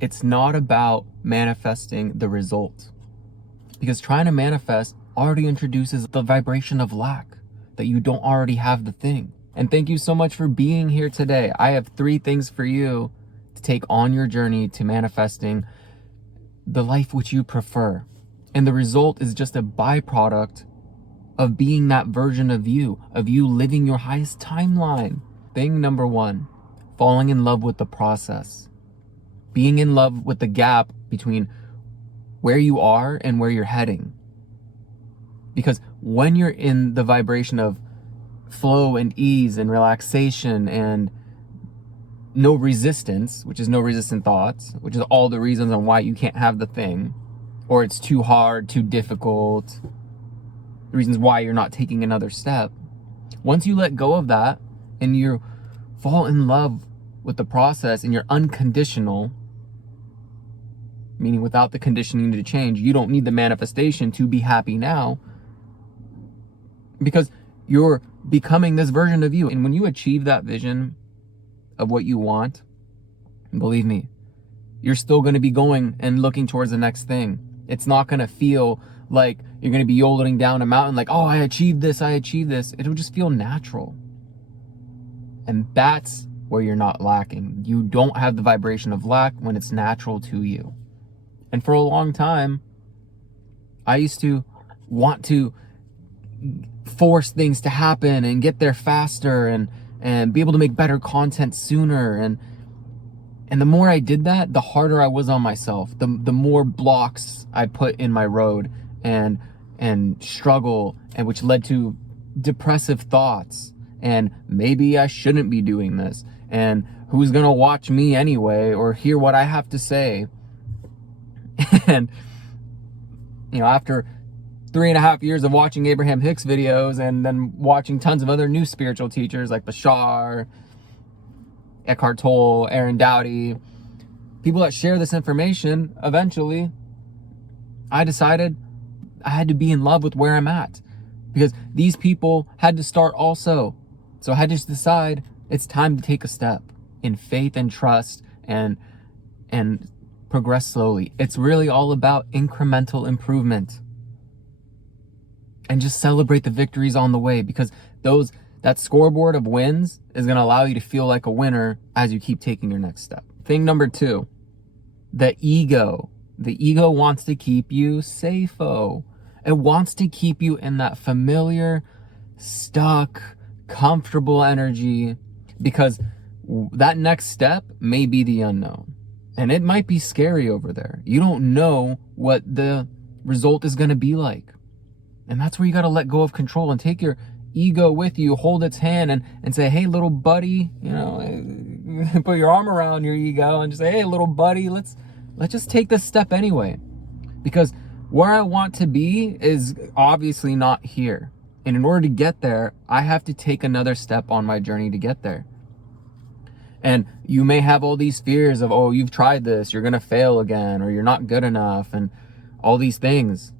It's not about manifesting the result, because trying to manifest already introduces the vibration of lack, that you don't already have the thing. And thank you so much for being here today. I have 3 things for you to take on your journey to manifesting the life which you prefer. And the result is just a byproduct of being that version of you living your highest timeline. Thing number 1, falling in love with the process. Being in love with the gap between where you are and where you're heading. Because when you're in the vibration of flow and ease and relaxation and no resistance, which is no resistant thoughts, which is all the reasons on why you can't have the thing, or it's too hard, too difficult, the reasons why you're not taking another step. Once you let go of that and you fall in love with the process and you're unconditional, meaning without the conditioning to change, you don't need the manifestation to be happy now, because you're becoming this version of you. And when you achieve that vision of what you want, believe me, you're still going to be going and looking towards the next thing. It's not going to feel like you're going to be yodeling down a mountain like, oh, I achieved this. It'll just feel natural. And that's where you're not lacking. You don't have the vibration of lack when it's natural to you. And for a long time, I used to want to force things to happen and get there faster and be able to make better content sooner. And the more I did that, the harder I was on myself. The more blocks I put in my road and struggle, and which led to depressive thoughts. And maybe I shouldn't be doing this. And who's gonna watch me anyway or hear what I have to say? And, after 3.5 years of watching Abraham Hicks videos and then watching tons of other new spiritual teachers like Bashar, Eckhart Tolle, Aaron Doughty, people that share this information, eventually I decided I had to be in love with where I'm at, because these people had to start also. So I had to just decide it's time to take a step in faith and trust and progress slowly. It's really all about incremental improvement. And just celebrate the victories on the way, because that scoreboard of wins is going to allow you to feel like a winner as you keep taking your next step. Thing number 2, the ego. The ego wants to keep you safe-o. It wants to keep you in that familiar, stuck, comfortable energy, because that next step may be the unknown. And it might be scary over there. You don't know what the result is going to be like. And that's where you got to let go of control and take your ego with you, hold its hand and say, hey, little buddy, put your arm around your ego and just say, hey, little buddy, let's just take this step anyway. Because where I want to be is obviously not here. And in order to get there, I have to take another step on my journey to get there. And you may have all these fears of, oh, you've tried this, you're going to fail again, or you're not good enough, and all these things.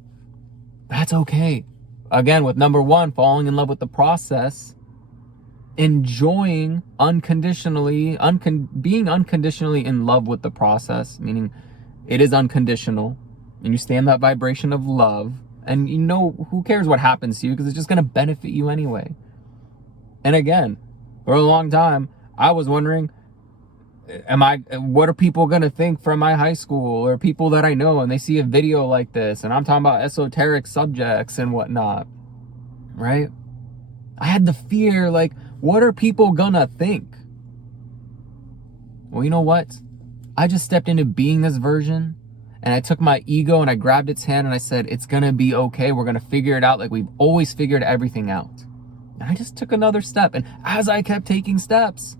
That's okay. Again, with number 1, falling in love with the process, enjoying unconditionally, being unconditionally in love with the process, meaning it is unconditional, and you stay in that vibration of love, and who cares what happens to you, because it's just going to benefit you anyway. And again, for a long time, I was wondering, what are people going to think from my high school or people that I know, and they see a video like this and I'm talking about esoteric subjects and whatnot, right? I had the fear, like, what are people gonna think? Well, you know what? I just stepped into being this version, and I took my ego and I grabbed its hand and I said, it's gonna be okay. We're gonna figure it out like we've always figured everything out. And I just took another step. And as I kept taking steps,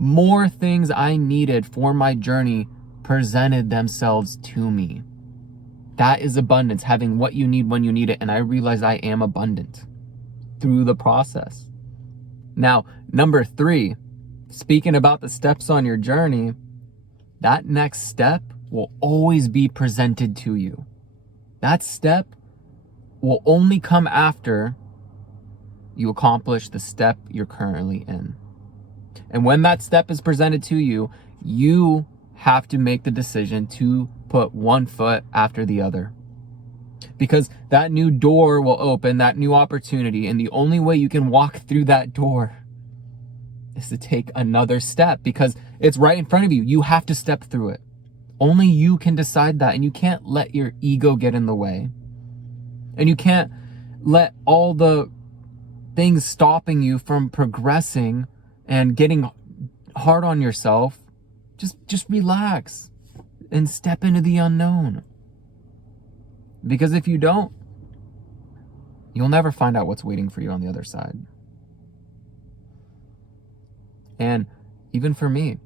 more things I needed for my journey presented themselves to me. That is abundance, having what you need when you need it. And I realized I am abundant through the process. Now, number 3, speaking about the steps on your journey, that next step will always be presented to you. That step will only come after you accomplish the step you're currently in. And when that step is presented to you, you have to make the decision to put one foot after the other. Because that new door will open, that new opportunity, and the only way you can walk through that door is to take another step, because it's right in front of you. You have to step through it. Only you can decide that, and you can't let your ego get in the way. And you can't let all the things stopping you from progressing and getting hard on yourself. Just relax and step into the unknown. Because if you don't, you'll never find out what's waiting for you on the other side. And even for me,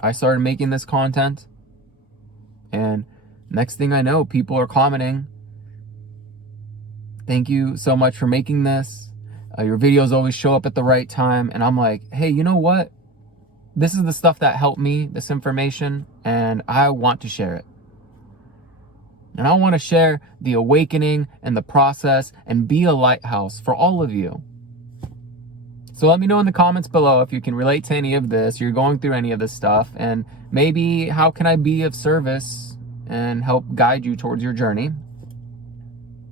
I started making this content, and next thing I know, people are commenting, "Thank you so much for making this. Your videos always show up at the right time." And I'm like, hey, you know what? This is the stuff that helped me, this information, and I want to share it. And I want to share the awakening and the process and be a lighthouse for all of you. So let me know in the comments below if you can relate to any of this, you're going through any of this stuff, and maybe how can I be of service and help guide you towards your journey.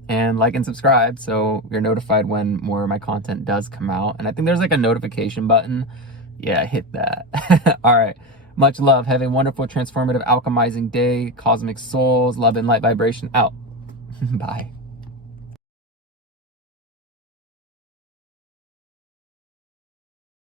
And like and subscribe so you're notified when more of my content does come out. And I think there's like a notification button. Yeah, hit that. All right. Much love. Have a wonderful, transformative, alchemizing day. Cosmic souls, love and light vibration out. Bye.